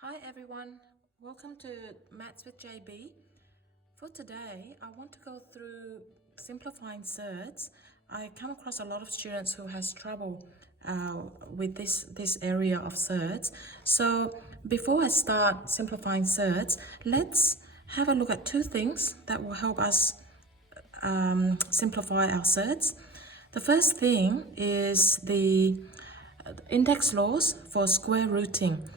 Hi everyone, welcome to Maths with JB. For today, I want to go through simplifying surds. I come across a lot of students who has trouble with this area of surds. So before I start simplifying surds, let's have a look at two things that will help us simplify our surds. The first thing is the index laws for square rooting.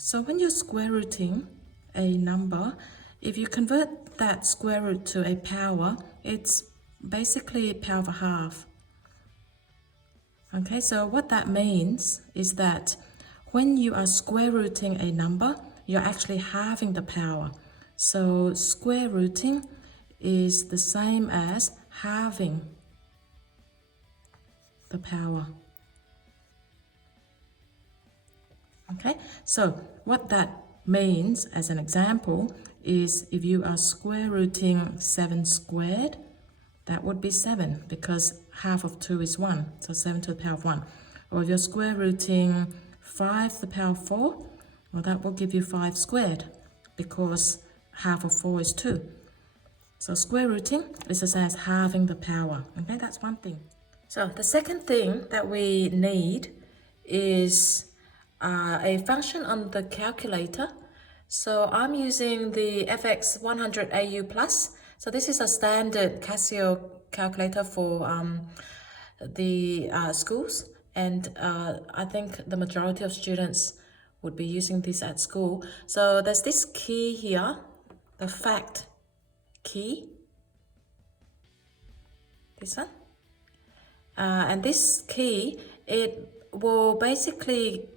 So when you're square rooting a number, if you convert that square root to a power, it's basically power of a half. Okay, so what that means is that when you are square rooting a number, you're actually halving the power. So square rooting is the same as halving the power. Okay, so what that means as an example is if you are square rooting 7 squared, that would be 7 because half of 2 is 1, so 7 to the power of 1. Or if you're square rooting 5 to the power of 4, well, that will give you 5 squared because half of 4 is 2. So square rooting is the same as halving the power. Okay, that's one thing. So the second thing that we need is a function on the calculator. So I'm using the FX100AU Plus. So this is a standard Casio calculator for the schools, and I think the majority of students would be using this at school. So there's this key here, the fact key, this one. And this key, it will basically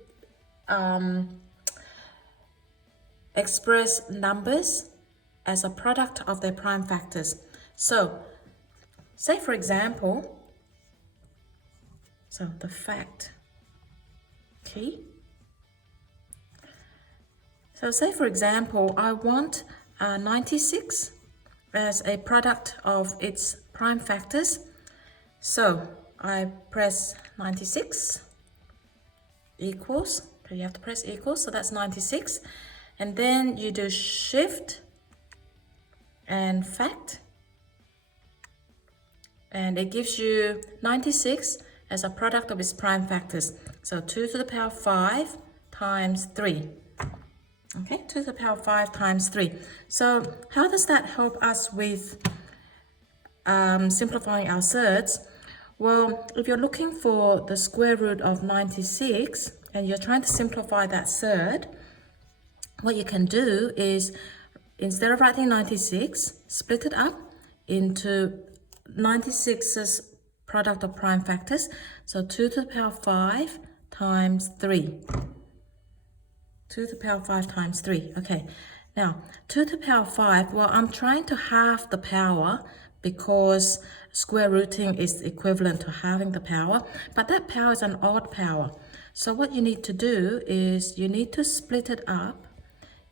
express numbers as a product of their prime factors. So, say for example, so the fact key. So say for example, I want 96 as a product of its prime factors. So I press 96 equals, okay, you have to press equals, so that's 96. And then you do shift and fact. And it gives you 96 as a product of its prime factors. So 2 to the power of 5 times 3. Okay, 2 to the power of 5 times 3. So how does that help us with simplifying our surds? Well, if you're looking for the square root of 96 and you're trying to simplify that surd, what you can do is, instead of writing 96, split it up into 96's product of prime factors. So 2 to the power of 5 times 3. 2 to the power of 5 times 3. Okay, now 2 to the power of 5, well, I'm trying to halve the power because square rooting is equivalent to halving the power, but that power is an odd power. So what you need to do is you need to split it up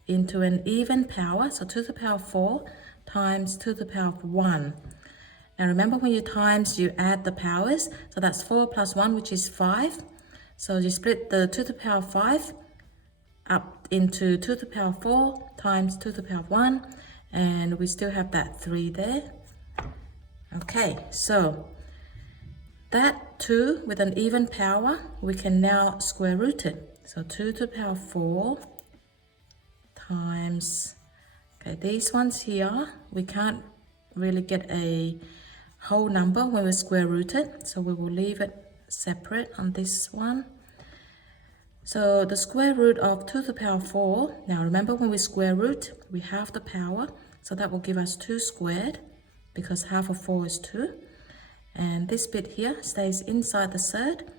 into an even power, so 2 to the power of 4 times 2 to the power of 1. Now remember, when you times, you add the powers, so that's 4 plus 1, which is 5. So you split the 2 to the power of 5 up into 2 to the power of 4 times 2 to the power of 1, and we still have that 3 there. Okay, so that 2 with an even power, we can now square root it. So 2 to the power of 4 times, okay, these ones here, we can't really get a whole number when we square root it, so we will leave it separate on this one. So the square root of 2 to the power of 4, now remember, when we square root, we halve the power, so that will give us 2 squared, because half of 4 is 2. And this bit here stays inside the surd.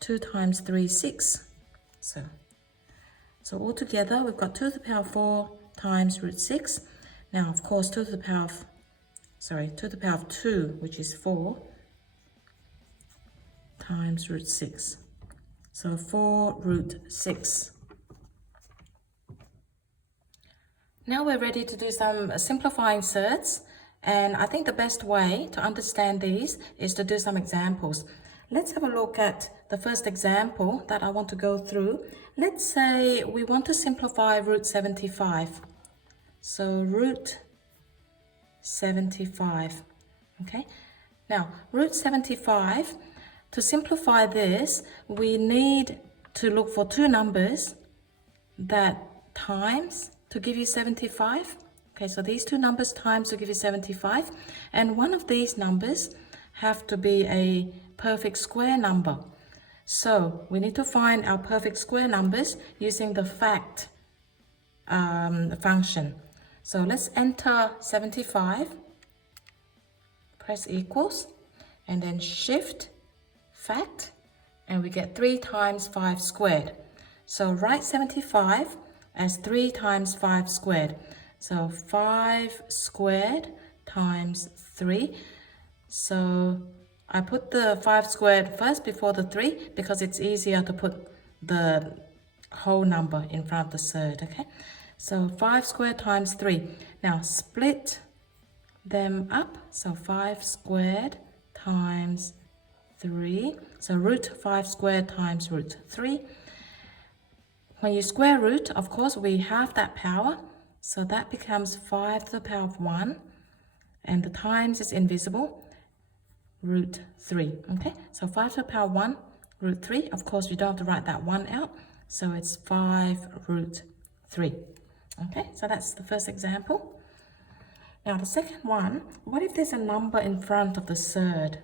2 times 3 is 6. So altogether, we've got 2 to the power of 4 times root 6. Now, of course, 2 to the power of 2, which is 4, times root 6. So 4 root 6. Now we're ready to do some simplifying surds. And I think the best way to understand these is to do some examples. let's have a look at the first example that I want to go through. Let's say we want to simplify root 75. So root 75, okay? Now, root 75, to simplify this, we need to look for two numbers that times to give you 75. Okay, so these two numbers times to give you 75. And one of these numbers have to be a perfect square number. So we need to find our perfect square numbers using the fact function. So let's enter 75, press equals, and then shift fact, and we get 3 times 5 squared. So write 75 as 3 times 5 squared. So 5 squared times 3. So I put the 5 squared first before the 3 because it's easier to put the whole number in front of the surd, okay? So 5 squared times 3. Now split them up. So 5 squared times 3. So root 5 squared times root 3. When you square root, of course, we have that power. So that becomes 5 to the power of 1. And the times is invisible. Root 3. Okay, so 5 to the power 1, root 3. Of course, we don't have to write that 1 out. So it's 5 root 3. Okay, so that's the first example. Now the second one, what if there's a number in front of the surd?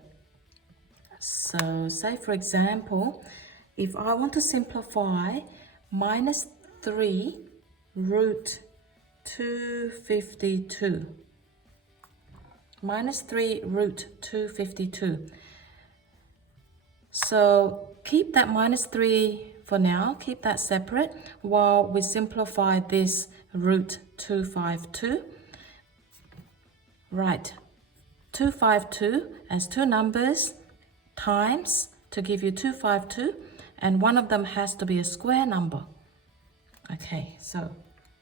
So say for example, if I want to simplify minus 3 root 252. Minus 3 root 252. So keep that minus 3 for now, keep that separate while we simplify this root 252. Right, 252 as two numbers times to give you 252, and one of them has to be a square number. Okay, so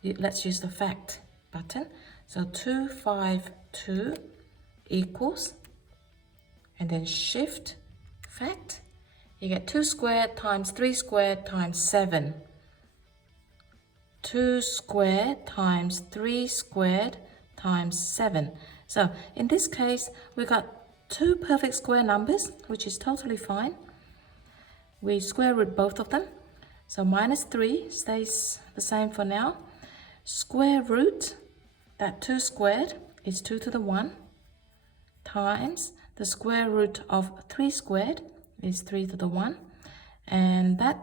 let's use the fact button. So 252 equals, and then shift fact. You get 2 squared times 3 squared times 7. 2 squared times 3 squared times 7. So in this case, we got two perfect square numbers, which is totally fine. We square root both of them. So minus 3 stays the same for now. Square root, that 2 squared is 2 to the 1, times the square root of 3 squared is 3 to the 1. And that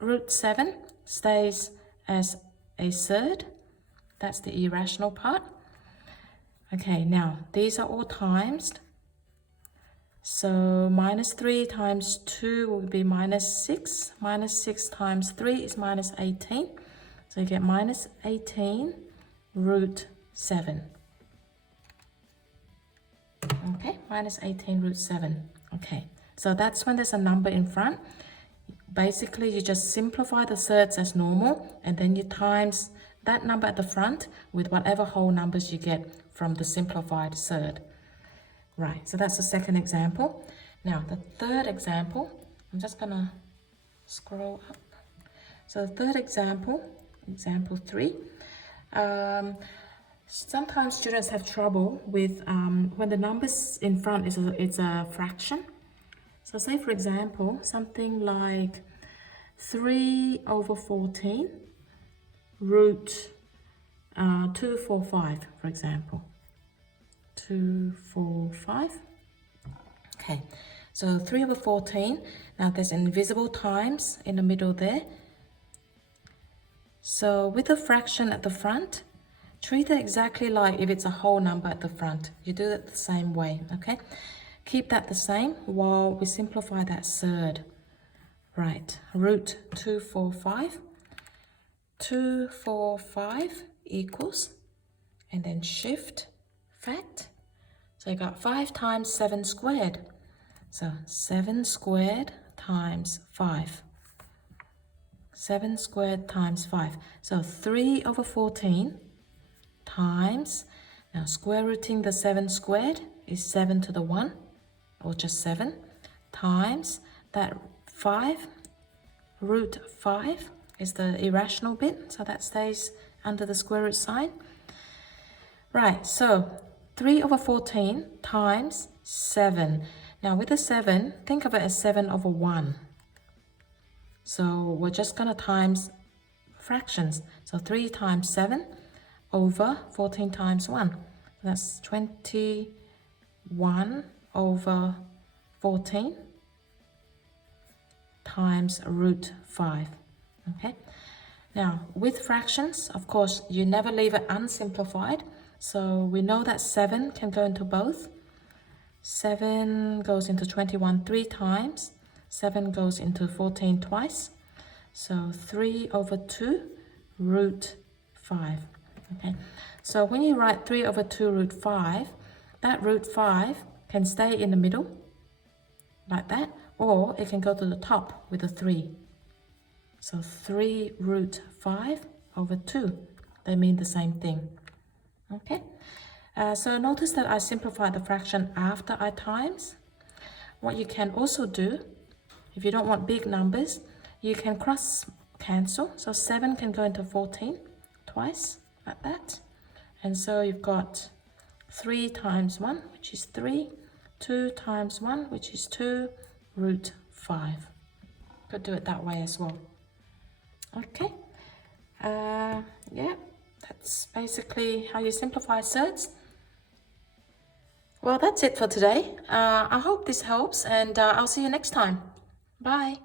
root 7 stays as a surd. That's the irrational part. Okay, now these are all times. So minus 3 times 2 will be minus 6. Minus 6 times 3 is minus 18. So you get minus 18 root 7. Okay, minus 18 root 7. Okay, so that's when there's a number in front. Basically, you just simplify the surds as normal, and then you times that number at the front with whatever whole numbers you get from the simplified surd. Right, so that's the second example. Now, the third example, I'm just going to scroll up. So the third example, example 3. Sometimes students have trouble with when the numbers in front is a fraction. So say for example, something like 3 over 14 root 245, for example. 245. Okay, so 3 over 14. Now there's invisible times in the middle there. So with a fraction at the front, treat it exactly like if it's a whole number at the front. You do it the same way, okay? Keep that the same while we simplify that surd. Right, root 245. 245 equals, and then shift fact. So you got 5 times 7 squared. So 7 squared times 5. 7 squared times 5. So 3 over 14 times, now square rooting the 7 squared is 7 to the 1, or just 7, times that 5, root 5 is the irrational bit, so that stays under the square root sign. Right, so 3 over 14 times 7. Now with the 7, think of it as 7 over 1. So we're just going to times fractions. So 3 times 7 over 14 times 1. That's 21 over 14 times root 5. Okay. Now with fractions, of course, you never leave it unsimplified. So we know that 7 can go into both. 7 goes into 21 3 times. 7 goes into 14 twice. So 3 over 2 root 5. Okay. So when you write 3 over 2 root 5, that root 5 can stay in the middle like that, or it can go to the top with a 3. So 3 root 5 over 2. They mean the same thing. Okay. So notice that I simplified the fraction after I times. What you can also do, if you don't want big numbers, you can cross cancel. So 7 can go into 14 twice, like that. And so you've got 3 times 1, which is 3. 2 times 1, which is 2, root 5. Could do it that way as well. Okay. Yeah, that's basically how you simplify surds. Well, that's it for today. I hope this helps, and I'll see you next time. Bye.